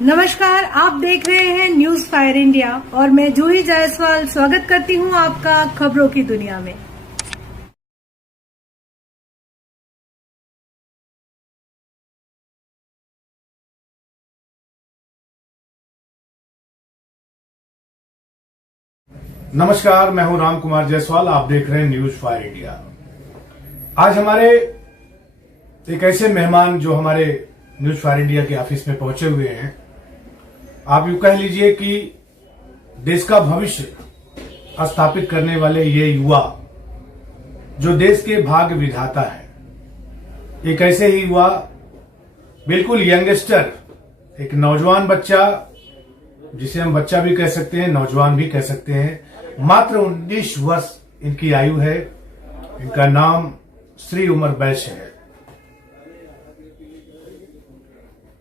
नमस्कार, आप देख रहे हैं न्यूज फायर इंडिया और मैं जूही जायसवाल स्वागत करती हूं आपका खबरों की दुनिया में। नमस्कार, मैं हूं राम कुमार जायसवाल। आप देख रहे हैं न्यूज फायर इंडिया। आज हमारे एक ऐसे मेहमान जो हमारे न्यूज फायर इंडिया के ऑफिस में पहुंचे हुए हैं, आप यूं कह लीजिए कि देश का भविष्य स्थापित करने वाले ये युवा जो देश के भाग्य विधाता है, एक ऐसे ही युवा, बिल्कुल यंगस्टर, एक नौजवान बच्चा, जिसे हम बच्चा भी कह सकते हैं, नौजवान भी कह सकते हैं। मात्र 19 वर्ष इनकी आयु है। इनका नाम श्री उमर वैश्य है।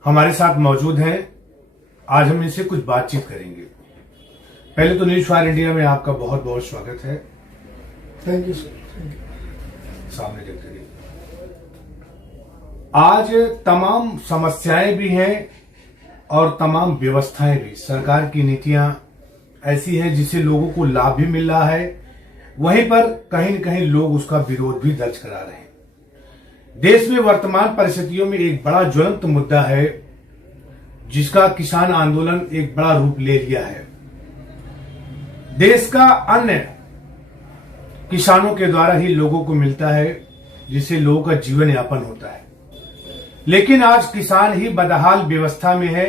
हमारे साथ मौजूद हैं। आज हम इनसे कुछ बातचीत करेंगे। पहले तो न्यूज फायर इंडिया में आपका बहुत बहुत स्वागत है। Thank you sir. सामने देखते रहिए। आज तमाम समस्याएं भी हैं और तमाम व्यवस्थाएं भी। सरकार की नीतियां ऐसी हैं जिससे लोगों को लाभ भी मिल रहा है, वहीं पर कहीं न कहीं लोग उसका विरोध भी दर्ज करा रहे हैं। देश में वर्तमान परिस्थितियों में एक बड़ा ज्वलंत मुद्दा है जिसका किसान आंदोलन एक बड़ा रूप ले लिया है। देश का अन्न किसानों के द्वारा ही लोगों को मिलता है, जिससे लोगों का जीवन यापन होता है। लेकिन आज किसान ही बदहाल व्यवस्था में है,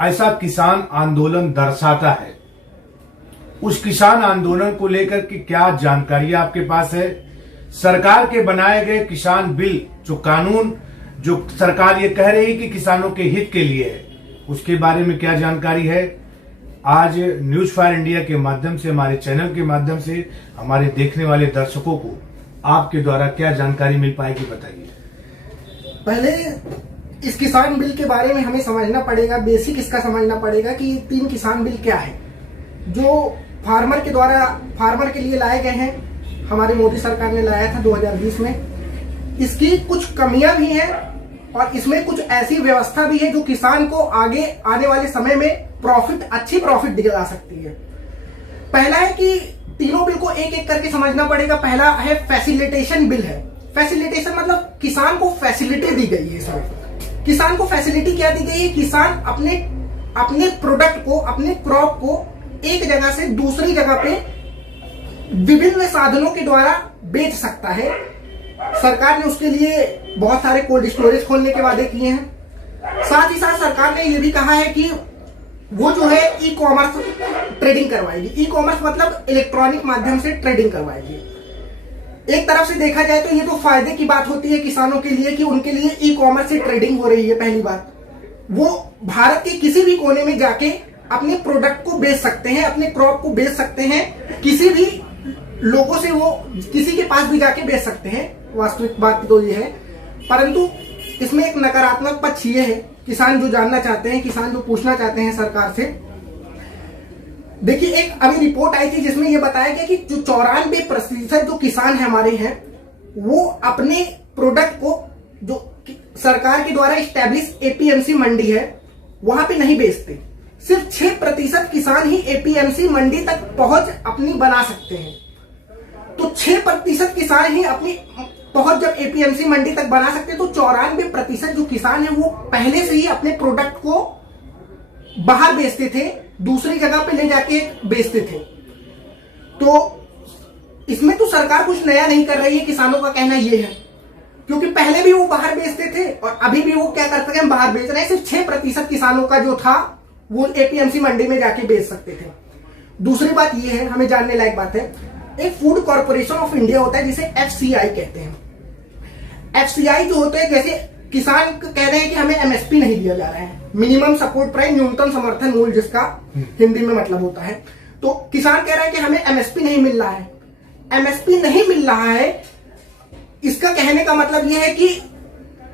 ऐसा किसान आंदोलन दर्शाता है। उस किसान आंदोलन को लेकर के क्या जानकारी आपके पास है? सरकार के बनाए गए किसान बिल, जो कानून, जो सरकार ये कह रही है कि किसानों के हित के लिए है, उसके बारे में क्या जानकारी है? आज न्यूज फायर इंडिया के माध्यम से, हमारे चैनल के माध्यम से हमारे देखने वाले दर्शकों को आपके द्वारा क्या जानकारी मिल पाएगी, बताइए। पहले इस किसान बिल के बारे में हमें समझना पड़ेगा, बेसिक इसका समझना पड़ेगा कि 3 किसान बिल क्या है जो फार्मर के द्वारा फार्मर के लिए लाए गए हैं। हमारी मोदी सरकार ने लाया था 2020 में। इसकी कुछ कमियां भी हैं और इसमें कुछ ऐसी व्यवस्था भी है जो किसान को आगे आने वाले समय में अच्छी प्रॉफिट दिला सकती है। पहला है कि तीनों बिल को एक एक करके समझना पड़ेगा। पहला है फैसिलिटेशन बिल है। फैसिलिटेशन मतलब किसान को फैसिलिटी दी गई है। इसमें किसान को फैसिलिटी क्या दी गई है? किसान अपने प्रोडक्ट को, अपने क्रॉप को एक जगह से दूसरी जगह पे विभिन्न साधनों के द्वारा बेच सकता है। सरकार ने उसके लिए बहुत सारे कोल्ड स्टोरेज खोलने के वादे किए हैं। साथ ही साथ सरकार ने यह भी कहा है कि वो जो है ई कॉमर्स ट्रेडिंग करवाएगी। ई कॉमर्स मतलब इलेक्ट्रॉनिक माध्यम से ट्रेडिंग करवाएगी। एक तरफ से देखा जाए तो ये तो फायदे की बात होती है किसानों के लिए कि उनके लिए ई कॉमर्स से ट्रेडिंग हो रही है। पहली बात, वो भारत के किसी भी कोने में जाके अपने प्रोडक्ट को बेच सकते हैं, अपने क्रॉप को बेच सकते हैं। किसी भी लोगों से वो किसी के पास भी जाके बेच सकते हैं। वास्तविक बात तो ये है, परंतु इसमें एक नकारात्मक पक्ष ये है। किसान जो जानना चाहते हैं, किसान जो पूछना चाहते हैं सरकार से, देखिए एक अभी रिपोर्ट आई थी जिसमें यह बताया गया कि जो 94% जो किसान है हमारे हैं, वो अपने प्रोडक्ट को जो सरकार के द्वारा स्टैब्लिश एपीएमसी मंडी है वहां पे नहीं बेचते। सिर्फ 6% किसान ही एपीएमसी मंडी तक पहुंच अपनी बना सकते हैं। तो 6% किसान ही अपनी पहुंच जब एपीएमसी मंडी तक बना सकते हैं, तो 94% जो किसान है वो पहले से ही अपने प्रोडक्ट को बाहर बेचते थे, दूसरी जगह पे ले जाके बेचते थे। तो इसमें तो सरकार कुछ नया नहीं कर रही है, किसानों का कहना यह है, क्योंकि पहले भी वो बाहर बेचते थे और अभी भी वो क्या करते हैं, बाहर बेच रहे हैं। सिर्फ 6% किसानों का जो था वो एपीएमसी मंडी में जाके बेच सकते थे। दूसरी बात यह है, हमें जानने लायक बात है, एक फूड कॉर्पोरेशन ऑफ इंडिया होता है जिसे एफसीआई कहते हैं। एफसीआई जो होते हैं, जैसे किसान कह रहे हैं कि हमें एमएसपी नहीं दिया जा रहा है, मिनिमम सपोर्ट प्राइस, न्यूनतम समर्थन मूल्य, जिसका हिंदी में मतलब होता है। तो किसान कह रहा है कि हमें एमएसपी नहीं मिल रहा है। एमएसपी नहीं मिल रहा है, इसका कहने का मतलब यह है कि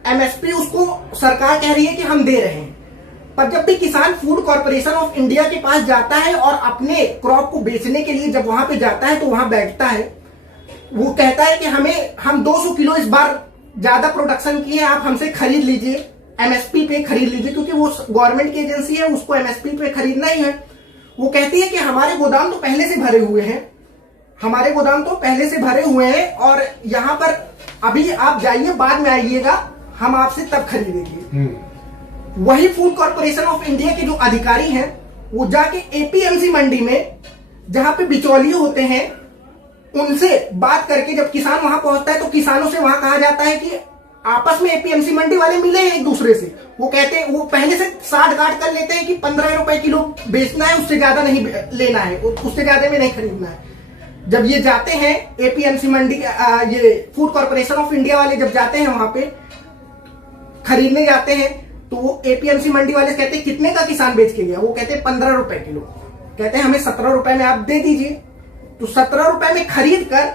एमएसपी उसको सरकार कह रही है कि हम दे रहे हैं। पर जब भी किसान फूड कॉर्पोरेशन ऑफ इंडिया के पास जाता है और अपने क्रॉप को बेचने के लिए जब वहां पे जाता है, तो वहां बैठता है, वो कहता है कि हम 200 किलो इस बार ज्यादा प्रोडक्शन किए, आप हमसे खरीद लीजिए। एमएसपी पे खरीद लीजिए, क्योंकि वो गवर्नमेंट की एजेंसी है, उसको एमएसपी पे खरीदना ही है। वो कहती है कि हमारे गोदाम तो पहले से भरे हुए हैं, हमारे गोदाम तो पहले से भरे हुए हैं और यहाँ पर अभी आप जाइए, बाद में आइएगा, हम आपसे तब खरीदेंगे। वही फूड कॉर्पोरेशन ऑफ इंडिया के जो अधिकारी हैं वो जाके एपीएमसी मंडी में जहां पे बिचौलिए होते हैं उनसे बात करके जब किसान वहां पहुंचता है तो किसानों से वहां कहा जाता है कि आपस में एपीएमसी मंडी वाले मिले हैं एक दूसरे से। वो कहते हैं, वो पहले से साठ गांठ कर लेते हैं कि 15 रुपए किलो बेचना है, उससे ज्यादा नहीं लेना है, उससे ज्यादा में नहीं खरीदना है। जब ये जाते हैं एपीएमसी मंडी, ये फूड कॉर्पोरेशन ऑफ इंडिया वाले जब जाते हैं वहां पे खरीदने जाते हैं तो वो एपीएमसी मंडी वाले कहते हैं कितने का किसान बेच के गया? वो कहते हैं 15 रुपए किलो। कहते हैं हमें 17 रुपए में आप दे दीजिए। तो 17 रुपए में खरीद कर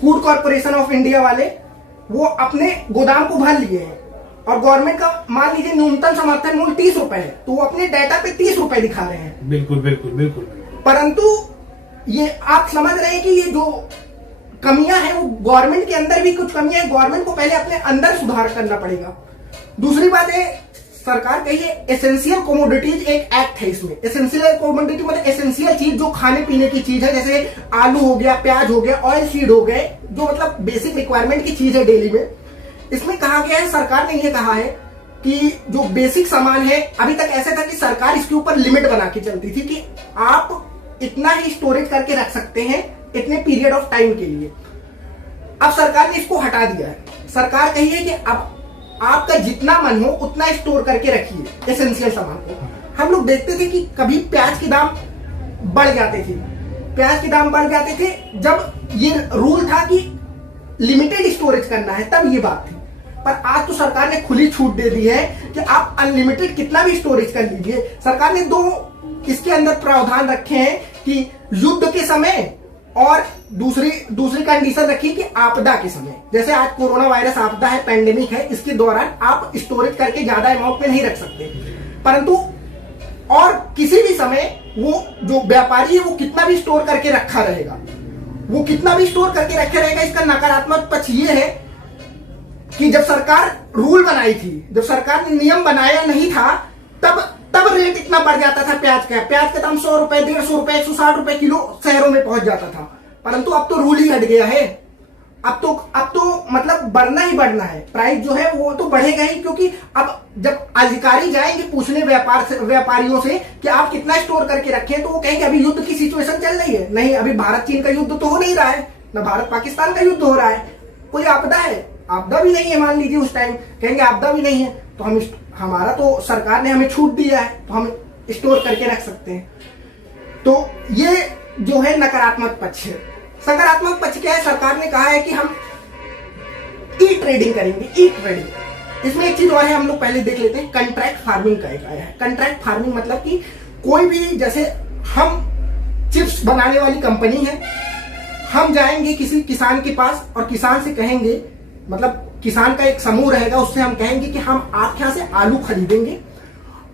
फूड कॉर्पोरेशन ऑफ इंडिया वाले वो अपने गोदाम को भर लिए हैं और गवर्नमेंट का मान लीजिए न्यूनतम समर्थन मूल्य 30 रुपए है, तो वो अपने डाटा पे 30 रुपए दिखा रहे हैं। बिल्कुल बिल्कुल बिल्कुल। परंतु ये आप समझ रहे हैं कि ये जो कमियां हैं वो गवर्नमेंट के अंदर भी कुछ कमियां हैं, गवर्नमेंट को पहले अपने अंदर सुधार करना पड़ेगा। दूसरी बात है, सरकार कही है एसेंशियल कमोडिटीज एक एक्ट है, इसमें एसेंशियल कमोडिटी मतलब एसेंशियल चीज जो खाने पीने की चीज है, जैसे आलू हो गया, प्याज हो गया, ऑयल सीड हो गए, जो मतलब बेसिक रिक्वायरमेंट की चीज है डेली में। इसमें कहा गया है, सरकार ने यह कहा है कि जो बेसिक सामान है, अभी तक ऐसा था कि सरकार इसके ऊपर लिमिट बना के चलती थी कि आप इतना ही स्टोरेज करके रख सकते हैं इतने पीरियड ऑफ टाइम के लिए। अब सरकार ने इसको हटा दिया है। सरकार कही है कि अब आपका जितना मन हो उतना स्टोर करके रखिए एसेंशियल सामान को। हम लोग देखते थे कि कभी प्याज के दाम बढ़ जाते थे, प्याज के दाम बढ़ जाते थे जब ये रूल था कि लिमिटेड स्टोरेज करना है, तब ये बात थी। पर आज तो सरकार ने खुली छूट दे दी है कि आप अनलिमिटेड कितना भी स्टोरेज कर लीजिए। सरकार ने 2 इसके अंदर प्रावधान रखे हैं कि युद्ध के समय और दूसरी कंडीशन रखी कि आपदा के समय, जैसे आज कोरोना वायरस आपदा है, पेंडेमिक है, इसके दौरान आप स्टोरेज करके ज्यादा अमाउंट में नहीं रख सकते। परंतु और किसी भी समय वो जो व्यापारी है वो कितना भी स्टोर करके रखा रहेगा, वो कितना भी स्टोर करके रखे रहेगा। इसका नकारात्मक पक्ष ये है कि जब सरकार रूल बनाई थी, जब सरकार ने नियम बनाया नहीं था, तब रेट इतना बढ़ जाता था प्याज का दाम 100 रुपए, 150 रुपए, 160 रुपए किलो शहरों में पहुंच जाता था। परंतु अब तो रूल ही हट गया है। अब तो मतलब बढ़ना ही बढ़ना है, प्राइस जो है वो तो बढ़ेगा ही, क्योंकि अब जब अधिकारी जाएंगे पूछने व्यापारियों से कि आप कितना स्टोर करके रखे हैं, तो वो कहेंगे अभी युद्ध की सिचुएशन चल रही है। नहीं, अभी भारत चीन का युद्ध तो हो नहीं रहा है, ना भारत पाकिस्तान का युद्ध हो रहा है, कोई आपदा है, आपदा भी नहीं है मान लीजिए। उस टाइम कहेंगे आपदा भी नहीं है, तो हमारा तो सरकार ने हमें छूट दिया है, तो हम स्टोर करके रख सकते हैं। तो ये जो है नकारात्मक पक्ष है। सकारात्मक पक्ष क्या है? सरकार ने कहा है कि हम ई ट्रेडिंग करेंगे, ई ट्रेडिंग। इसमें एक चीज और है, हम लोग पहले देख लेते हैं। कंट्रैक्ट फार्मिंग का एक आया है। कंट्रैक्ट फार्मिंग मतलब कि कोई भी, जैसे हम चिप्स बनाने वाली कंपनी है, हम जाएंगे किसी किसान के पास और किसान से कहेंगे, मतलब किसान का एक समूह रहेगा, उससे हम कहेंगे कि हम आपके यहां से आलू खरीदेंगे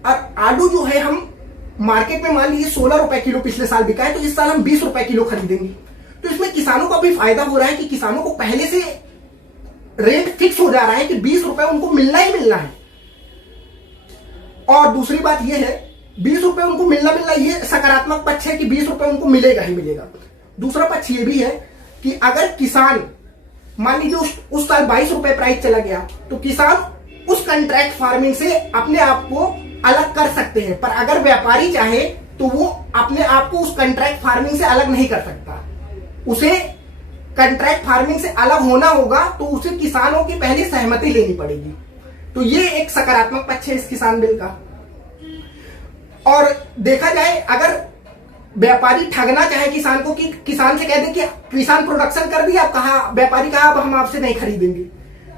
और आलू जो है हम मार्केट में मान लीजिए 16 रुपए किलो पिछले साल बिका है, तो इस साल हम 20 रुपए किलो खरीदेंगे। तो इसमें किसानों का भी फायदा हो रहा है कि किसानों को पहले से रेट फिक्स हो जा रहा है कि 20 रुपए उनको मिलना ही मिलना है। और दूसरी बात यह है, 20 रुपए उनको मिलना ये सकारात्मक पक्ष है कि 20 रुपए उनको मिलेगा ही मिलेगा। दूसरा पक्ष ये भी है कि अगर किसान मान लीजिए उस साल 22 रुपए प्राइस चला गया, तो किसान उस कंट्रैक्ट फार्मिंग से अपने आप को अलग कर सकते हैं। पर अगर व्यापारी चाहे तो वो अपने आप को उस कंट्रैक्ट फार्मिंग से अलग नहीं कर सकता। उसे कंट्रैक्ट फार्मिंग से अलग होना होगा तो उसे किसानों की पहले सहमति लेनी पड़ेगी। तो ये एक सकारात्मक पक्ष है इस किसान बिल का। और देखा जाए, अगर व्यापारी ठगना चाहे किसान को कि किसान से कह दे कि किसान प्रोडक्शन कर दिया, अब कहा व्यापारी कहा अब हम आपसे नहीं खरीदेंगे,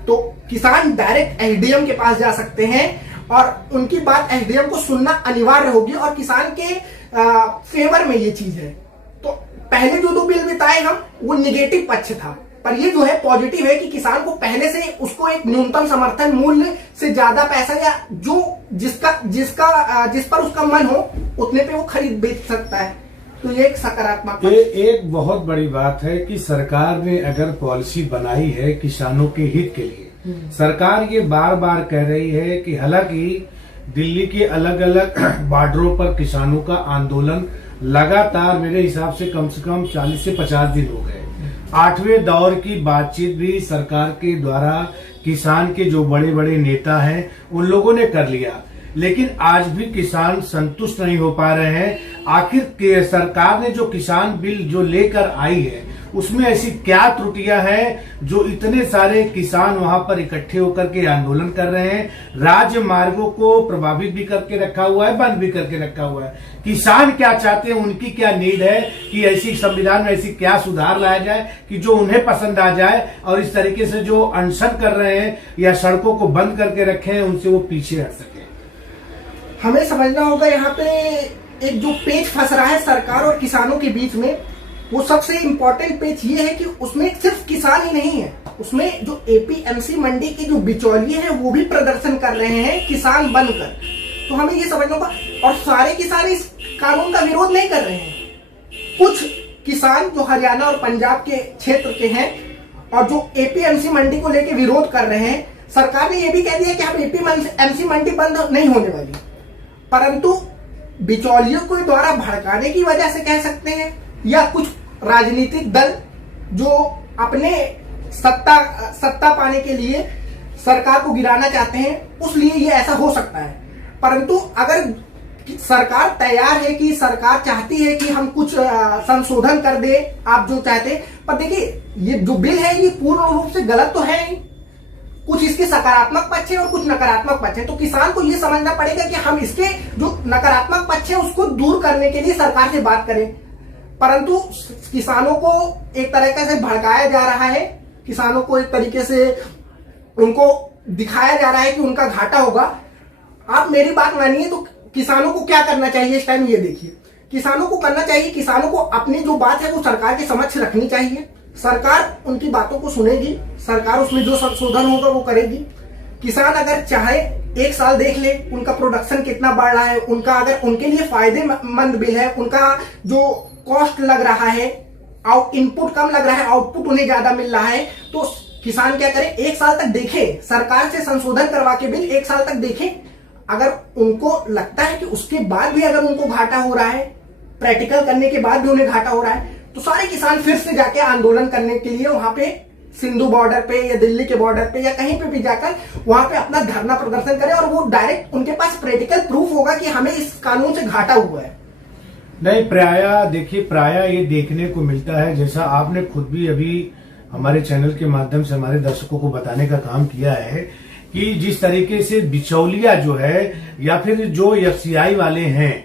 तो किसान डायरेक्ट एसडीएम के पास जा सकते हैं और उनकी बात एसडीएम को सुनना अनिवार्य होगी और किसान के फेवर में ये चीज है। तो पहले जो 2 बिल बताए हम, वो निगेटिव पक्ष था, पर ये जो है पॉजिटिव है कि किसान को पहले से उसको एक न्यूनतम समर्थन मूल्य से ज्यादा पैसा या जो जिस पर उसका मन हो उतने पे वो खरीद बेच सकता है। तो ये एक सकारात्मक, ये एक बहुत बड़ी बात है कि सरकार ने अगर पॉलिसी बनाई है किसानों के हित के लिए, सरकार ये बार बार कह रही है कि हालांकि दिल्ली के अलग अलग बॉर्डरों पर किसानों का आंदोलन लगातार मेरे हिसाब से कम 40 से 50 दिन हो गए। 8वें दौर की बातचीत भी सरकार के द्वारा किसान के जो बड़े बड़े नेता हैं उन लोगों ने कर लिया, लेकिन आज भी किसान संतुष्ट नहीं हो पा रहे हैं। आखिर सरकार ने जो किसान बिल जो लेकर आई है उसमें ऐसी क्या त्रुटियां हैं जो इतने सारे किसान वहां पर इकट्ठे होकर के आंदोलन कर रहे हैं। राजमार्गों को प्रभावित भी करके रखा हुआ है, बंद भी करके रखा हुआ है। किसान क्या चाहते हैं, उनकी क्या नीड है कि ऐसी संविधान में ऐसी क्या सुधार लाया जाए कि जो उन्हें पसंद आ जाए, और इस तरीके से जो अनशन कर रहे हैं या सड़कों को बंद करके रखे हैं उनसे वो पीछे हट सके। हमें समझना होगा यहाँ पे एक जो पेच फंस रहा है सरकार और किसानों के बीच में, वो सबसे इम्पोर्टेंट पेच ये है कि उसमें सिर्फ किसान ही नहीं है, उसमें जो एपीएमसी मंडी के जो बिचौलिए हैं वो भी प्रदर्शन कर रहे हैं किसान बनकर। तो हमें ये समझना होगा, और सारे किसान इस कानून का विरोध नहीं कर रहे हैं। कुछ किसान जो हरियाणा और पंजाब के क्षेत्र के हैं और जो एपीएमसी मंडी को लेकर विरोध कर रहे हैं, सरकार ने यह भी कह दिया कि हम एपीएमसी मंडी बंद नहीं होने वाली, परंतु बिचौलियों को द्वारा भड़काने की वजह से कह सकते हैं, या कुछ राजनीतिक दल जो अपने सत्ता पाने के लिए सरकार को गिराना चाहते हैं, उसलिए ये ऐसा हो सकता है। परंतु अगर सरकार तैयार है कि सरकार चाहती है कि हम कुछ संशोधन कर दे, आप जो चाहते हैं, पर देखिए ये जो बिल है ये पूर्ण रूप से गलत तो है ही, कुछ इसके सकारात्मक पक्ष है और कुछ नकारात्मक पक्ष है। तो किसान को ये समझना पड़ेगा कि हम इसके जो नकारात्मक पक्ष है उसको दूर करने के लिए सरकार से बात करें, परंतु किसानों को एक तरीके से भड़काया जा रहा है, किसानों को एक तरीके से उनको दिखाया जा रहा है कि उनका घाटा होगा। आप मेरी बात मानिए तो किसानों को क्या करना चाहिए इस टाइम, ये देखिए किसानों को करना चाहिए, किसानों को अपनी जो बात है वो सरकार के समक्ष रखनी चाहिए। सरकार उनकी बातों को सुनेगी, सरकार उसमें जो संशोधन होगा वो करेगी। किसान अगर चाहे 1 साल देख ले उनका प्रोडक्शन कितना बढ़ रहा है, उनका अगर उनके लिए फायदेमंद बिल है, उनका जो कॉस्ट लग रहा है, इनपुट कम लग रहा है, आउटपुट उन्हें ज्यादा मिल रहा है, तो किसान क्या करे, 1 साल तक देखे, सरकार से संशोधन करवा के बिल 1 साल तक देखे। अगर उनको लगता है कि उसके बाद भी अगर उनको घाटा हो रहा है, प्रैक्टिकल करने के बाद भी उन्हें घाटा हो रहा है, तो सारे किसान फिर से जाके आंदोलन करने के लिए वहां पे सिंधु बॉर्डर पे या दिल्ली के बॉर्डर पे या कहीं पे भी जाकर वहां पे अपना धरना प्रदर्शन करें, और वो डायरेक्ट उनके पास प्रैक्टिकल प्रूफ होगा कि हमें इस कानून से घाटा हुआ है। नहीं, प्राय ये देखने को मिलता है, जैसा आपने खुद भी अभी हमारे चैनल के माध्यम से हमारे दर्शकों को बताने का काम किया है कि जिस तरीके से बिचौलिया जो है या फिर जो एफसीआई वाले हैं,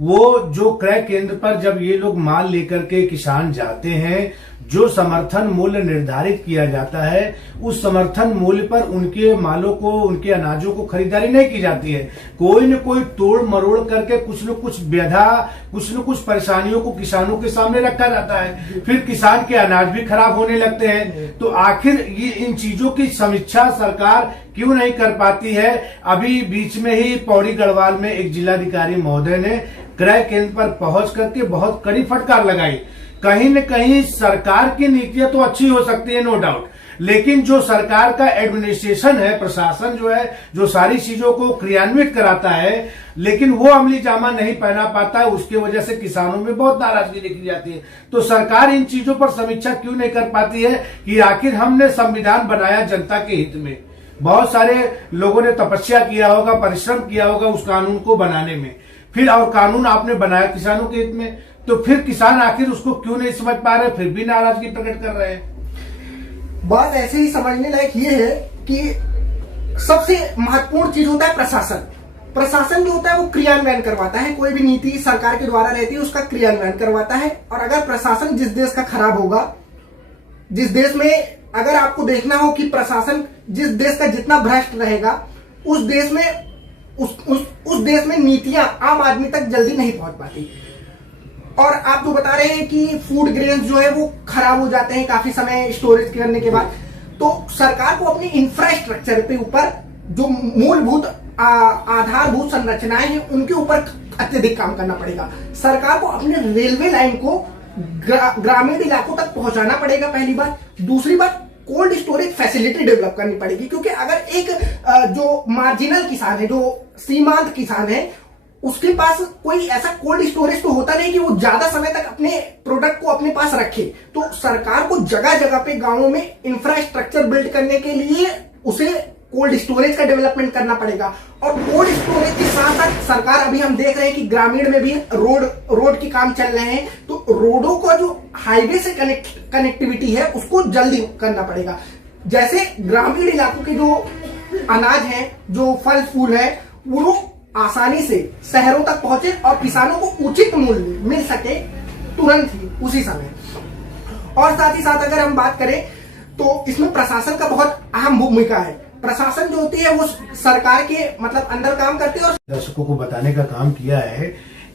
वो जो क्रय केंद्र पर जब ये लोग माल लेकर के किसान जाते हैं, जो समर्थन मूल्य निर्धारित किया जाता है उस समर्थन मूल्य पर उनके मालों को, उनके अनाजों को खरीदारी नहीं की जाती है। कोई न कोई तोड़ मरोड़ करके कुछ न कुछ व्यधा, कुछ न कुछ परेशानियों को किसानों के सामने रखा जाता है, फिर किसान के अनाज भी खराब होने लगते हैं। तो आखिर ये इन चीजों की समीक्षा सरकार क्यों नहीं कर पाती है? अभी बीच में ही पौड़ी गढ़वाल में एक जिलाधिकारी महोदय ने क्रय केंद्र पर पहुंच करके बहुत कड़ी फटकार लगाई। कहीं न कहीं सरकार की नीतियां तो अच्छी हो सकती है, नो डाउट, लेकिन जो सरकार का एडमिनिस्ट्रेशन है, प्रशासन जो है, जो सारी चीजों को क्रियान्वित कराता है, लेकिन वो अमली जामा नहीं पहना पाता है, उसकी वजह से किसानों में बहुत नाराजगी देखी जाती है। तो सरकार इन चीजों पर समीक्षा क्यों नहीं कर पाती है कि आखिर हमने संविधान बनाया जनता के हित में, बहुत सारे लोगों ने तपस्या किया होगा, परिश्रम किया होगा उस कानून को बनाने में, फिर और कानून आपने बनाया किसानों के हित में, तो फिर किसान आखिर उसको क्यों नहीं समझ पा रहे, फिर भी नाराजगी प्रकट कर रहे हैं। बात ऐसे ही समझने लायक ये है कि सबसे महत्वपूर्ण चीज होता है प्रशासन। प्रशासन जो होता है वो क्रियान्वयन करवाता है, कोई भी नीति सरकार के द्वारा रहती है उसका क्रियान्वयन करवाता है। और अगर प्रशासन जिस देश का खराब होगा, जिस देश में अगर आपको देखना हो कि प्रशासन जिस देश का जितना भ्रष्ट रहेगा, उस देश में नीतियां आम आदमी तक जल्दी नहीं पहुंच पाती। और आप जो बता रहे हैं कि फूड ग्रेन्स जो है वो खराब हो जाते हैं काफी समय स्टोरेज करने के बाद, तो सरकार को अपनी इंफ्रास्ट्रक्चर पे ऊपर जो मूलभूत आधारभूत संरचनाएं हैं उनके ऊपर अत्यधिक काम करना पड़ेगा। सरकार को अपने रेलवे लाइन को ग्रामीण इलाकों तक पहुंचाना पड़ेगा, पहली बात। दूसरी बात, कोल्ड स्टोरेज फैसिलिटी डेवलप करनी पड़ेगी, क्योंकि अगर एक जो मार्जिनल किसान है, जो सीमांत किसान है, उसके पास कोई ऐसा कोल्ड स्टोरेज तो होता नहीं कि वो ज्यादा समय तक अपने प्रोडक्ट को अपने पास रखे। तो सरकार को जगह जगह पे गांवों में इंफ्रास्ट्रक्चर बिल्ड करने के लिए उसे कोल्ड स्टोरेज का डेवलपमेंट करना पड़ेगा। और कोल्ड स्टोरेज के साथ साथ सरकार, अभी हम देख रहे हैं कि ग्रामीण में भी रोड की काम चल रहे हैं, तो रोडों को जो हाईवे से कनेक्टिविटी है उसको जल्दी करना पड़ेगा। जैसे ग्रामीण इलाकों के जो अनाज है, जो फल फूल है, वो आसानी से शहरों तक पहुंचे और किसानों को उचित मूल्य मिल सके तुरंत ही, उसी समय। और साथ ही साथ अगर हम बात करें तो इसमें प्रशासन का बहुत अहम भूमिका है। प्रशासन जो होती है वो सरकार के मतलब अंदर काम करती है। और दर्शकों को बताने का काम किया है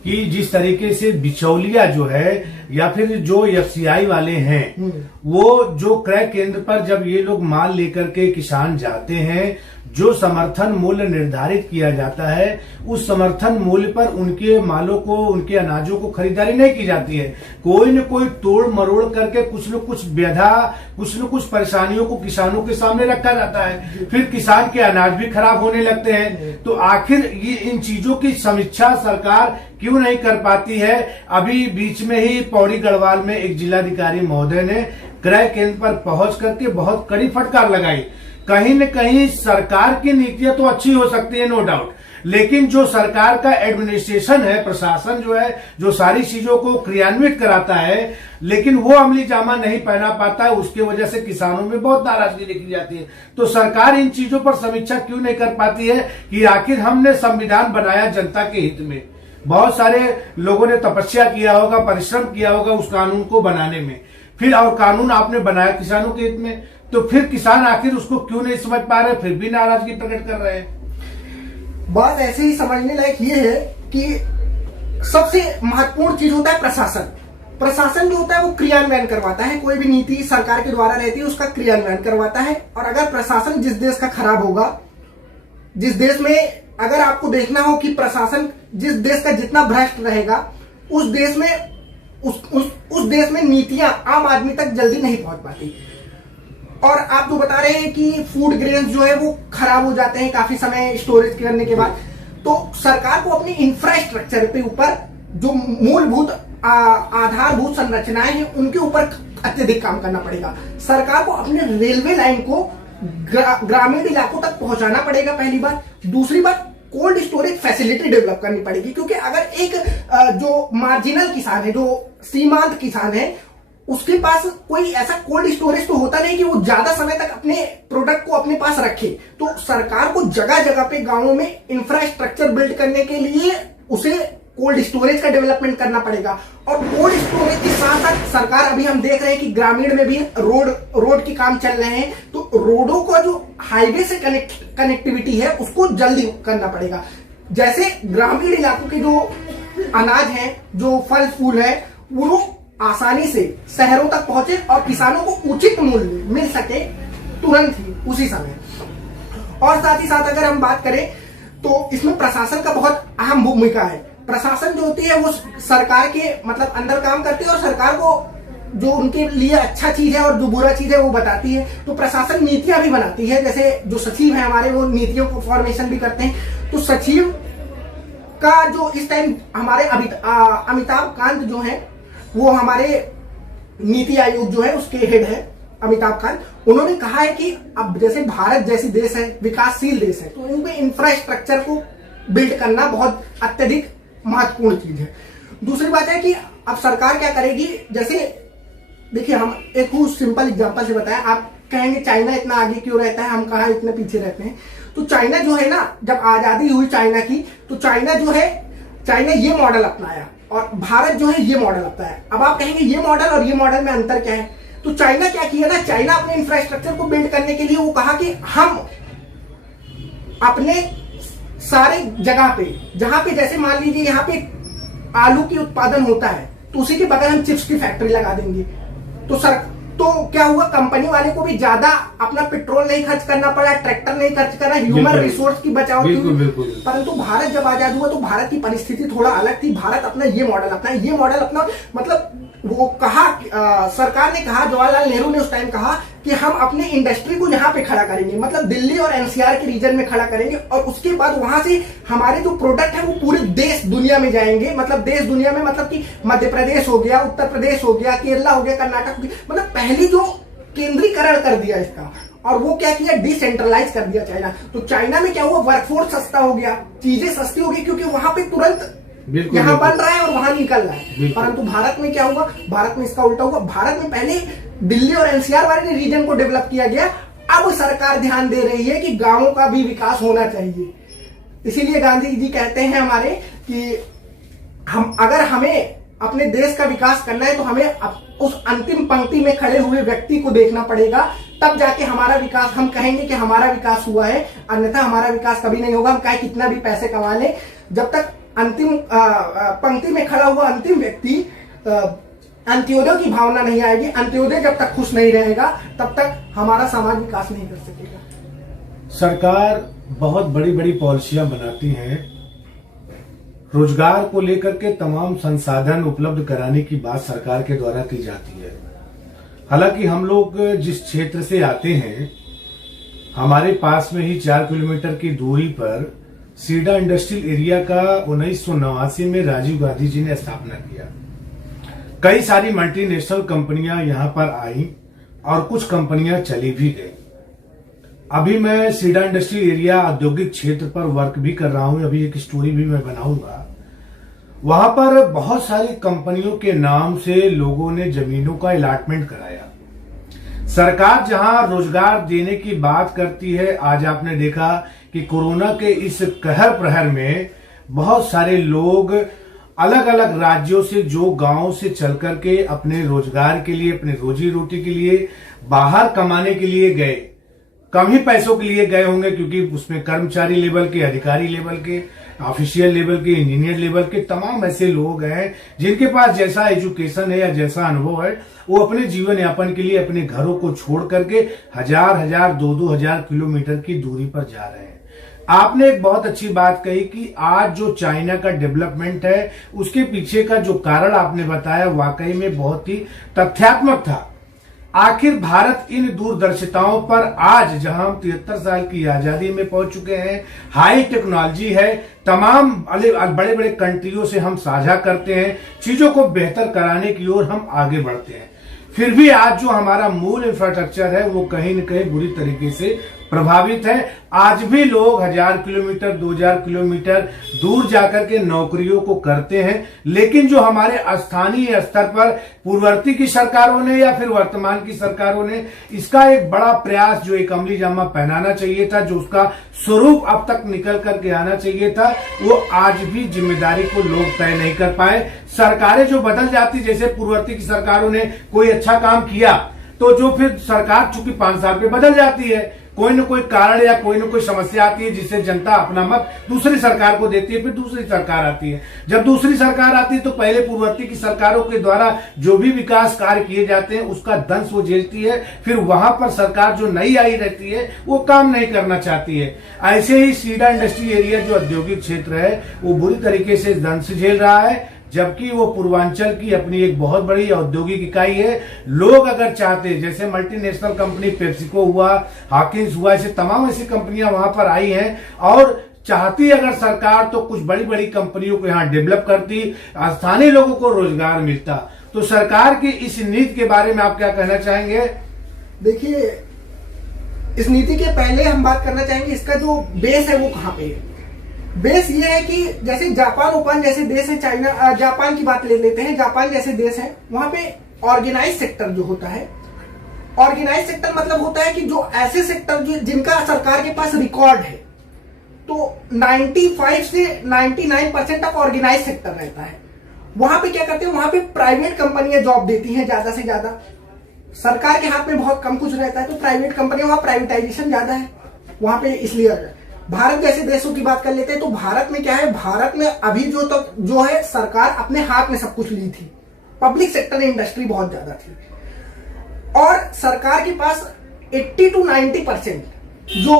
कि जिस तरीके से बिचौलिया जो है या फिर जो एफसीआई वाले हैं, वो जो क्रय केंद्र पर जब ये लोग माल लेकर के किसान जाते हैं, जो समर्थन मूल्य निर्धारित किया जाता है, उस समर्थन मूल्य पर उनके मालों को, उनके अनाजों को खरीदारी नहीं की जाती है। कोई न कोई तोड़ मरोड़ करके कुछ न कुछ व्यधा, कुछ न कुछ परेशानियों को किसानों के सामने रखा जाता है, फिर किसान के अनाज भी खराब होने लगते हैं। तो आखिर ये इन चीजों की समीक्षा सरकार क्यों नहीं कर पाती है? अभी बीच में ही पौड़ी गढ़वाल में एक जिलाधिकारी महोदय ने क्रय केंद्र पर पहुंच करके बहुत कड़ी फटकार लगाई। कहीं न कहीं सरकार की नीतियां तो अच्छी हो सकती है, नो डाउट, लेकिन जो सरकार का एडमिनिस्ट्रेशन है, प्रशासन जो है, जो सारी चीजों को क्रियान्वित कराता है, लेकिन वो अमली जामा नहीं पहना पाता है, उसके वजह से किसानों में बहुत नाराजगी देखी जाती है। तो सरकार इन चीजों पर समीक्षा क्यों नहीं कर पाती है कि आखिर हमने संविधान बनाया जनता के हित में, बहुत सारे लोगों ने तपस्या किया होगा, परिश्रम किया होगा उस कानून को बनाने में, फिर और कानून आपने बनाया किसानों के हित में, तो फिर किसान आखिर उसको क्यों नहीं समझ पा रहे, फिर भी नाराजगी प्रकट कर रहे हैं। बात ऐसे ही समझने लायक ये है कि सबसे महत्वपूर्ण चीज होता है प्रशासन। प्रशासन जो होता है वो क्रियान्वयन करवाता है, कोई भी नीति सरकार के द्वारा रहती है उसका क्रियान्वयन करवाता है। और अगर प्रशासन जिस देश का खराब होगा, जिस देश में अगर आपको देखना हो कि प्रशासन जिस देश का जितना भ्रष्ट रहेगा, उस देश में नीतियां आम आदमी तक जल्दी नहीं पहुंच पाती। और आप तो बता रहे हैं कि फूड ग्रेन्स जो है वो खराब हो जाते हैं काफी समय स्टोरेज करने के बाद। तो सरकार को अपनी इंफ्रास्ट्रक्चर पे ऊपर जो मूलभूत आधारभूत संरचनाएं हैं उनके ऊपर अत्यधिक काम करना पड़ेगा। सरकार को अपने रेलवे लाइन को ग्रामीण इलाकों तक पहुंचाना पड़ेगा, पहली बात। दूसरी बात, कोल्ड स्टोरेज फैसिलिटी डेवलप करनी पड़ेगी, क्योंकि अगर एक जो मार्जिनल किसान है, जो सीमांत किसान है, उसके पास कोई ऐसा कोल्ड स्टोरेज तो होता नहीं कि वो ज्यादा समय तक अपने प्रोडक्ट को अपने पास रखे। तो सरकार को जगह जगह पे गांवों में इंफ्रास्ट्रक्चर बिल्ड करने के लिए उसे कोल्ड स्टोरेज का डेवलपमेंट करना पड़ेगा। और कोल्ड स्टोरेज के साथ साथ सरकार, अभी हम देख रहे हैं कि ग्रामीण में भी रोड की काम चल रहे हैं, तो रोडों को जो हाईवे से कनेक्टिविटी है उसको जल्दी करना पड़ेगा। जैसे ग्रामीण इलाकों के जो अनाज है, जो फल फूल है, वो आसानी से शहरों तक पहुंचे और किसानों को उचित मूल्य मिल सके तुरंत ही, उसी समय। और साथ ही साथ अगर हम बात करें तो इसमें प्रशासन का बहुत अहम भूमिका है। प्रशासन जो होती है वो सरकार के मतलब अंदर काम करती है और सरकार को जो उनके लिए अच्छा चीज है और जो बुरा चीज है वो बताती है। तो प्रशासन नीतियां भी बनाती है, जैसे जो सचिव है हमारे, वो नीतियों को फॉर्मेशन भी करते हैं। तो सचिव का जो इस टाइम हमारे अमिताभ कांत जो है, वो हमारे नीति आयोग जो है उसके हेड है अमिताभ कांत। उन्होंने कहा है कि अब जैसे भारत जैसी देश है, विकासशील देश है, तो उनके इंफ्रास्ट्रक्चर को बिल्ड करना बहुत अत्यधिक महत्वपूर्ण चीज है। दूसरी बात है कि अब सरकार क्या करेगी, जैसे देखिए हम एक सिंपल एग्जांपल से बताएं। आप कहेंगे चाइना इतना आगे क्यों रहता है, हम कहाँ इतने पीछे रहते हैं। तो चाइना जो है ना, जब आजादी हुई चाइना की, तो चाइना ये मॉडल अपनाया और भारत जो है ये मॉडल अपनाया। अब आप कहेंगे ये मॉडल और ये मॉडल में अंतर क्या है। तो चाइना क्या किया ना, चाइना अपने इंफ्रास्ट्रक्चर को बिल्ड करने के लिए वो कहा कि हम अपने सारे जगह पे, जहां पे जैसे मान लीजिए यहाँ पे आलू की उत्पादन होता है, तो उसी के बगल हम चिप्स की फैक्ट्री लगा देंगे। तो क्या हुआ, कंपनी वाले को भी ज्यादा अपना पेट्रोल नहीं खर्च करना पड़ा, ट्रैक्टर नहीं खर्च करना, ह्यूमन रिसोर्स की बचाव की। परंतु भारत जब आजाद हुआ तो भारत की परिस्थिति थोड़ा अलग थी। भारत अपना ये मॉडल अपना मतलब वो कहा, सरकार ने कहा, जवाहरलाल नेहरू ने उस टाइम कहा कि हम अपने इंडस्ट्री को यहाँ पे खड़ा करेंगे, मतलब दिल्ली और एनसीआर के रीजन में खड़ा करेंगे, और उसके बाद वहां से हमारे जो प्रोडक्ट है वो पूरे देश दुनिया में जाएंगे। मतलब देश दुनिया में, मतलब कि मध्य प्रदेश हो गया, उत्तर प्रदेश हो गया, केरला हो गया, कर्नाटक हो गया, मतलब पहले जो केंद्रीकरण कर दिया इसका, और वो क्या किया, डिसेंट्रलाइज कर दिया चाइना। तो चाइना में क्या हुआ, वर्कफोर्स सस्ता हो गया, चीजें सस्ती हो गई, क्योंकि वहां पे तुरंत यहाँ बन रहा है और वहां निकल रहा है। परंतु भारत में क्या हुआ, भारत में इसका उल्टा हुआ। भारत में पहले दिल्ली और एनसीआर वाले रीजन को डेवलप किया गया, अब सरकार ध्यान दे रही है कि गांवों का भी विकास होना चाहिए। इसीलिए गांधी जी कहते हैं हमारे कि अगर हमें अपने देश का विकास करना है तो हमें उस अंतिम पंक्ति में खड़े हुए व्यक्ति को देखना पड़ेगा, तब जाके हमारा विकास, हम कहेंगे कि हमारा विकास हुआ है, अन्यथा हमारा विकास कभी नहीं होगा। हम चाहे कितना भी पैसे कमा लें, जब तक अंतिम पंक्ति में खड़ा हुआ अंतिम व्यक्ति अंत्योदय की भावना नहीं आएगी, अंत्योदय जब तक खुश नहीं रहेगा, तब तक हमारा समाज विकास नहीं कर सकेगा। सरकार बहुत बड़ी बड़ी पॉलिसियां बनाती हैं, रोजगार को लेकर के तमाम संसाधन उपलब्ध कराने की बात सरकार के द्वारा की जाती है। हालांकि हम लोग जिस क्षेत्र से आते हैं, हमारे पास में ही 4 किलोमीटर की दूरी पर सीडा इंडस्ट्रियल एरिया का 1989 में राजीव गांधी जी ने स्थापना किया। कई सारी मल्टीनेशनल कंपनियां यहां पर आई और कुछ कंपनियां चली भी गई। अभी मैं सीडा इंडस्ट्रियल एरिया औद्योगिक क्षेत्र पर वर्क भी कर रहा हूं, अभी एक स्टोरी भी मैं बनाऊंगा। वहां पर बहुत सारी कंपनियों के नाम से लोगों ने जमीनों का अलॉटमेंट कराया। सरकार जहां रोजगार देने की बात करती है, आज आपने देखा कि कोरोना के इस कहर प्रहर में बहुत सारे लोग अलग अलग राज्यों से, जो गांव से चल करके अपने रोजगार के लिए, अपने रोजी रोटी के लिए बाहर कमाने के लिए गए, कम ही पैसों के लिए गए होंगे, क्योंकि उसमें कर्मचारी लेवल के, अधिकारी लेवल के, ऑफिशियल लेवल के, इंजीनियर लेवल के तमाम ऐसे लोग हैं जिनके पास जैसा एजुकेशन है या जैसा अनुभव है, वो अपने जीवन यापन के लिए अपने घरों को छोड़ करके 1000-1000, 2-2000 किलोमीटर की दूरी पर जा रहे हैं। आपने एक बहुत अच्छी बात कही कि आज जो चाइना का डेवलपमेंट है, उसके पीछे का जो कारण आपने बताया वाकई में बहुत ही तथ्यात्मक था। आखिर भारत इन दूरदर्शिताओं पर आज जहां हम 73 साल की आजादी में पहुंच चुके हैं, हाई टेक्नोलॉजी है, तमाम बड़े बड़े कंट्रियों से हम साझा करते हैं, चीजों को बेहतर कराने की ओर हम आगे बढ़ते हैं, फिर भी आज जो हमारा मूल इंफ्रास्ट्रक्चर है वो कहीं न कहीं बुरी तरीके से प्रभावित है। आज भी लोग 1000 किलोमीटर, 2000 किलोमीटर दूर जाकर के नौकरियों को करते हैं, लेकिन जो हमारे स्थानीय स्तर पर पूर्ववर्ती की सरकारों ने या फिर वर्तमान की सरकारों ने इसका एक बड़ा प्रयास, जो एक अमली जामा पहनाना चाहिए था, जो उसका स्वरूप अब तक निकल करके आना चाहिए था, वो आज भी जिम्मेदारी को लोग तय नहीं कर पाए। सरकारें जो बदल जाती, जैसे पूर्ववर्ती की सरकारों ने कोई अच्छा काम किया तो जो फिर सरकार चूंकि 5 साल पे बदल जाती है, कोई न कोई कारण या कोई न कोई समस्या आती है जिससे जनता अपना मत दूसरी सरकार को देती है, फिर दूसरी सरकार आती है। जब दूसरी सरकार आती है तो पहले पूर्ववर्ती की सरकारों के द्वारा जो भी विकास कार्य किए जाते हैं उसका दंश वो झेलती है, फिर वहां पर सरकार जो नई आई रहती है वो काम नहीं करना चाहती है। ऐसे ही सीडा इंडस्ट्री एरिया जो औद्योगिक क्षेत्र है वो बुरी तरीके से दंश झेल रहा है, जबकि वो पूर्वांचल की अपनी एक बहुत बड़ी औद्योगिक इकाई है। लोग अगर चाहते, जैसे मल्टीनेशनल कंपनी पेप्सिको हुआ, हॉकिंस हुआ, ऐसे तमाम ऐसी कंपनियां वहां पर आई हैं, और चाहती अगर सरकार तो कुछ बड़ी बड़ी कंपनियों को यहाँ डेवलप करती, स्थानीय लोगों को रोजगार मिलता। तो सरकार की इस नीति के बारे में आप क्या कहना चाहेंगे? देखिए, इस नीति के पहले हम बात करना चाहेंगे इसका जो बेस है वो कहाँ पे है। बेस ये है कि जैसे जापान जैसे देश है, चाइना, जापान की बात ले लेते हैं, जापान जैसे देश है, वहां पे ऑर्गेनाइज सेक्टर जो होता है, ऑर्गेनाइज सेक्टर मतलब होता है कि जो ऐसे सेक्टर जो जिनका सरकार के पास रिकॉर्ड है, तो 95 से 99% तक ऑर्गेनाइज सेक्टर रहता है। वहां पे क्या करते हैं, वहां पे प्राइवेट कंपनियां जॉब देती हैं ज्यादा से ज्यादा, सरकार के हाथ में बहुत कम कुछ रहता है, तो प्राइवेट कंपनियां, वहां प्राइवेटाइजेशन ज्यादा है वहां पे। इसलिए भारत जैसे देशों की बात कर लेते हैं, तो भारत में क्या है, भारत में अभी जो है सरकार अपने हाथ में सब कुछ ली थी, पब्लिक सेक्टर इंडस्ट्री बहुत ज्यादा थी, और सरकार के पास 80 to 90% जो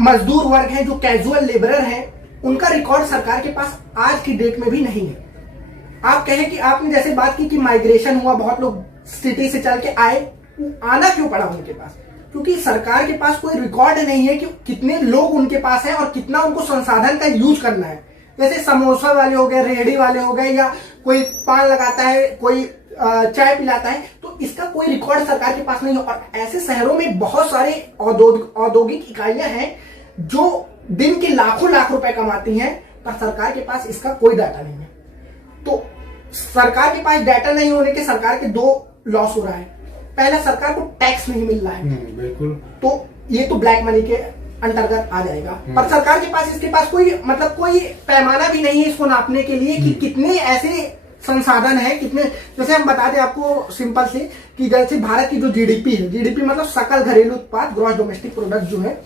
मजदूर वर्ग है, जो कैजुअल लेबरर है, उनका रिकॉर्ड सरकार के पास आज की डेट में भी नहीं है। आप कहें कि आपने जैसे बात की कि माइग्रेशन हुआ, बहुत लोग सिटी से चल के आए, आना क्यों पड़ा उनके पास? क्योंकि सरकार के पास कोई रिकॉर्ड नहीं है कि कितने लोग उनके पास है और कितना उनको संसाधन का यूज करना है। जैसे समोसा वाले हो गए, रेहड़ी वाले हो गए, या कोई पान लगाता है, कोई चाय पिलाता है, तो इसका कोई रिकॉर्ड सरकार के पास नहीं है। और ऐसे शहरों में बहुत सारे औद्योगिक इकाइयां हैं जो दिन के लाखों लाख रुपए कमाती हैं, पर सरकार के पास इसका कोई डाटा नहीं है। तो सरकार के पास डाटा नहीं होने के सरकार के दो लॉस हो रहा है। पहला, सरकार को टैक्स नहीं मिल रहा है, बिल्कुल, तो ये तो ब्लैक मनी के अंतर्गत आ जाएगा। पर सरकार के पास इसके पास कोई कोई पैमाना भी नहीं है इसको नापने के लिए कि कितने ऐसे संसाधन है, कितने। जैसे हम बता दें आपको सिंपल से कि जैसे भारत की जो जीडीपी है, जीडीपी मतलब सकल घरेलू उत्पाद, ग्रॉस डोमेस्टिक प्रोडक्ट जो है,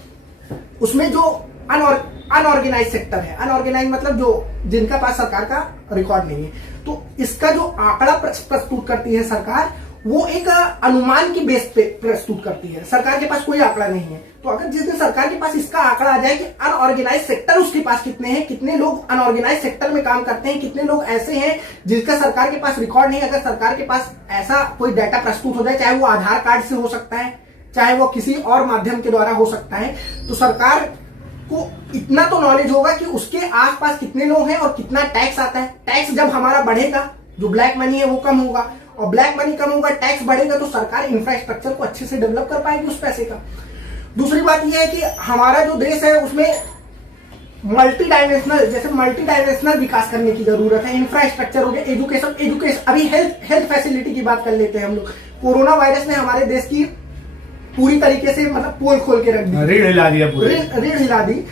उसमें जो अनऑर्गेनाइज सेक्टर है, अनऑर्गेनाइज मतलब जो जिनका पास सरकार का रिकॉर्ड नहीं है, तो इसका जो आंकड़ा प्रस्तुत करती है सरकार, वो एक अनुमान की बेस पे प्रस्तुत करती है। सरकार के पास कोई आंकड़ा नहीं है। तो अगर जिस दिन सरकार के पास इसका आंकड़ा आ जाए कि अनऑर्गेनाइज सेक्टर उसके पास कितने हैं, कितने लोग अनऑर्गेनाइज सेक्टर में काम करते हैं, कितने लोग ऐसे हैं जिसका सरकार के पास रिकॉर्ड नहीं, अगर सरकार के पास ऐसा कोई डाटा प्रस्तुत हो जाए, चाहे वो आधार कार्ड से हो सकता है, चाहे वो किसी और माध्यम के द्वारा हो सकता है, तो सरकार को इतना तो नॉलेज होगा कि उसके आसपास कितने लोग हैं और कितना टैक्स आता है। टैक्स जब हमारा बढ़ेगा, जो ब्लैक मनी है वो कम होगा, और ब्लैक मनी कम होगा, टैक्स बढ़ेगा, तो सरकार इंफ्रास्ट्रक्चर को अच्छे से डेवलप कर पाएगी उस पैसे का। दूसरी बात यह है कि हमारा जो देश है उसमें मल्टी डायमेंशनल विकास करने की जरूरत है। इंफ्रास्ट्रक्चर हो गया, एजुकेशन, अभी हेल्थ फैसिलिटी की बात कर लेते हैं हम लोग। कोरोना वायरस ने हमारे देश की पूरी तरीके से पोल खोल के रख दी, रीढ़ हिला दिया, रीढ़ हिला दी।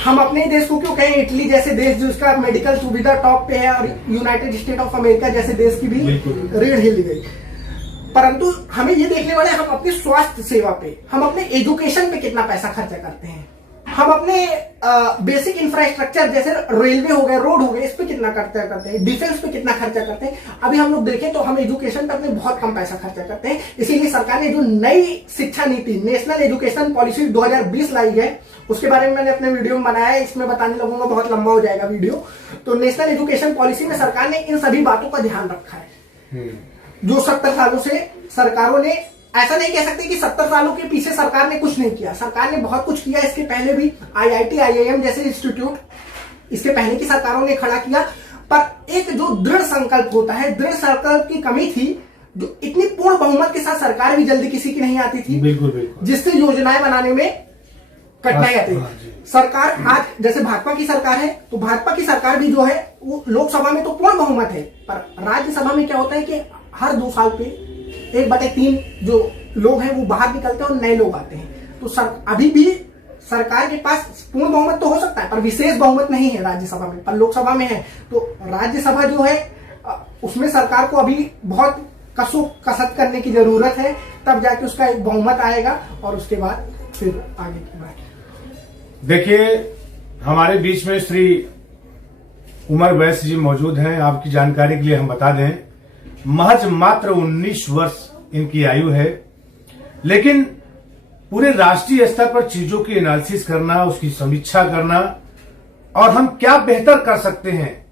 हम अपने देश को क्यों कहें, इटली जैसे देश जिसका मेडिकल सुविधा टॉप पे है, और यूनाइटेड स्टेट ऑफ अमेरिका जैसे देश की भी रीढ़ हिल गई। परंतु हमें ये देखने वाले, हम अपनी स्वास्थ्य सेवा पे, हम अपने एजुकेशन पे कितना पैसा खर्चा करते हैं, हम अपने बेसिक इंफ्रास्ट्रक्चर जैसे रेलवे हो गए, रोड हो गए, इस पे कितना खर्चा करते हैं, डिफेंस पे कितना खर्चा करते हैं। अभी हम लोग देखें तो हम एजुकेशन पे अपने बहुत कम पैसा खर्चा करते हैं। इसीलिए सरकार ने जो नई शिक्षा नीति, नेशनल एजुकेशन पॉलिसी 2020 लाई है, उसके बारे में मैंने अपने वीडियो में बनाया है, इसमें बताने लगूंगा, बहुत लंबा हो जाएगा वीडियो। तो नेशनल एजुकेशन पॉलिसी में सरकार ने इन सभी बातों का ध्यान रखा है। जो 70 सालों से सरकारों ने, ऐसा नहीं कह सकते कि 70 सालों के पीछे सरकार ने कुछ नहीं किया, सरकार ने बहुत कुछ किया। इसके पहले भी IIT, IIM जैसे इंस्टीट्यूट इसके पहले की सरकारों ने खड़ा किया, पर एक जो दृढ़ संकल्प होता है, दृढ़ संकल्प की कमी थी। जो इतनी पूर्ण बहुमत के साथ सरकार भी जल्दी किसी की नहीं आती थी, बिल्कुल, जिससे योजनाएं बनाने में कठिनाई आती है। सरकार आज जैसे भाजपा की सरकार है, तो भाजपा की सरकार भी जो है वो लोकसभा में तो पूर्ण बहुमत है, पर राज्यसभा में क्या होता है कि हर 2 साल पे 1/3 जो लोग हैं वो बाहर निकलते हैं और नए लोग आते हैं। तो अभी भी सरकार के पास पूर्ण बहुमत तो हो सकता है, पर विशेष बहुमत नहीं है राज्यसभा में, पर लोकसभा में है। तो राज्यसभा जो है उसमें सरकार को अभी बहुत कसरत करने की जरूरत है, तब जाके उसका एक बहुमत आएगा, और उसके बाद फिर आगे की बात। देखिए, हमारे बीच में श्री उमर वैश्य जी मौजूद हैं। आपकी जानकारी के लिए हम बता दें, महज मात्र 19 वर्ष इनकी आयु है, लेकिन पूरे राष्ट्रीय स्तर पर चीजों की एनालिसिस करना, उसकी समीक्षा करना, और हम क्या बेहतर कर सकते हैं,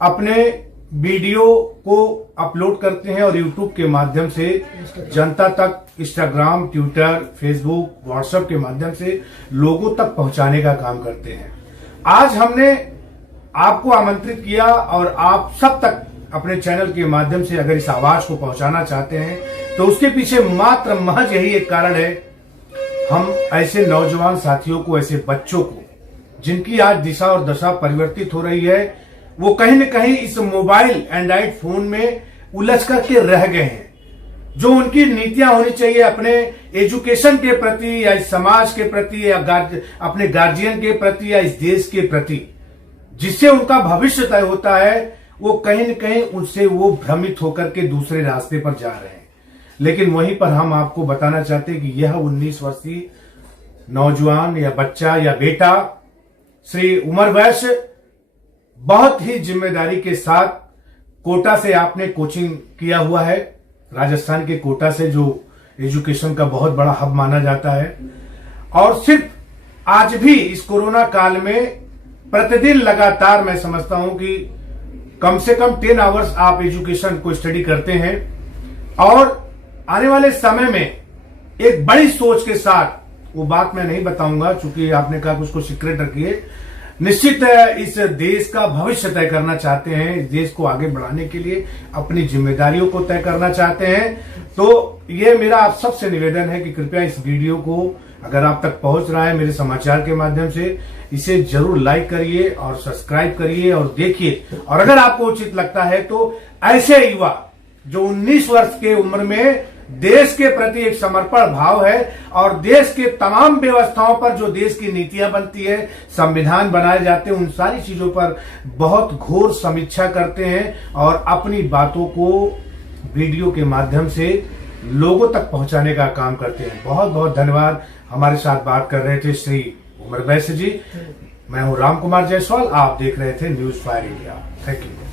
अपने वीडियो को अपलोड करते हैं और यूट्यूब के माध्यम से जनता तक, इंस्टाग्राम, ट्विटर, फेसबुक, व्हाट्सएप के माध्यम से लोगों तक पहुंचाने का काम करते हैं। आज हमने आपको आमंत्रित किया, और आप सब तक अपने चैनल के माध्यम से अगर इस आवाज को पहुंचाना चाहते हैं, तो उसके पीछे मात्र महज यही एक कारण है। हम ऐसे नौजवान साथियों को, ऐसे बच्चों को, जिनकी आज दिशा और दशा परिवर्तित हो रही है, वो कहीं न कहीं इस मोबाइल एंड्रॉइड फोन में उलझ करके रह गए हैं। जो उनकी नीतियां होनी चाहिए अपने एजुकेशन के प्रति, या इस समाज के प्रति, या अपने गार्जियन के प्रति, या इस देश के प्रति, जिससे उनका भविष्य तय होता है, वो कहीं न कहीं उनसे वो भ्रमित होकर के दूसरे रास्ते पर जा रहे हैं। लेकिन वहीं पर हम आपको बताना चाहते हैं कि यह 19 वर्षीय नौजवान या बच्चा या बेटा श्री उमर वैश्य बहुत ही जिम्मेदारी के साथ कोटा से आपने कोचिंग किया हुआ है, राजस्थान के कोटा से, जो एजुकेशन का बहुत बड़ा हब माना जाता है, और सिर्फ आज भी इस कोरोना काल में प्रतिदिन लगातार मैं समझता हूं कि कम से कम 10 आवर्स आप एजुकेशन को स्टडी करते हैं और आने वाले समय में एक बड़ी सोच के साथ, वो बात मैं नहीं बताऊंगा क्योंकि आपने कहा कि उसको सीक्रेट रखिए, निश्चित इस देश का भविष्य तय करना चाहते हैं, इस देश को आगे बढ़ाने के लिए अपनी जिम्मेदारियों को तय करना चाहते हैं। तो ये मेरा आप सबसे निवेदन है कि कृपया इस वीडियो को, अगर आप तक पहुंच रहा है मेरे समाचार के माध्यम से, इसे जरूर लाइक करिए और सब्सक्राइब करिए और देखिए। और अगर आपको उचित लगता है तो ऐसे युवा जो 19 वर्ष के उम्र में देश के प्रति एक समर्पण भाव है और देश के तमाम व्यवस्थाओं पर, जो देश की नीतियां बनती है, संविधान बनाए जाते हैं, उन सारी चीजों पर बहुत घोर समीक्षा करते हैं और अपनी बातों को वीडियो के माध्यम से लोगों तक पहुंचाने का काम करते हैं। बहुत बहुत धन्यवाद। हमारे साथ बात कर रहे थे श्री उमर वैश्य जी। मैं हूं राम कुमार जायसवाल, आप देख रहे थे news fire India. Thank you.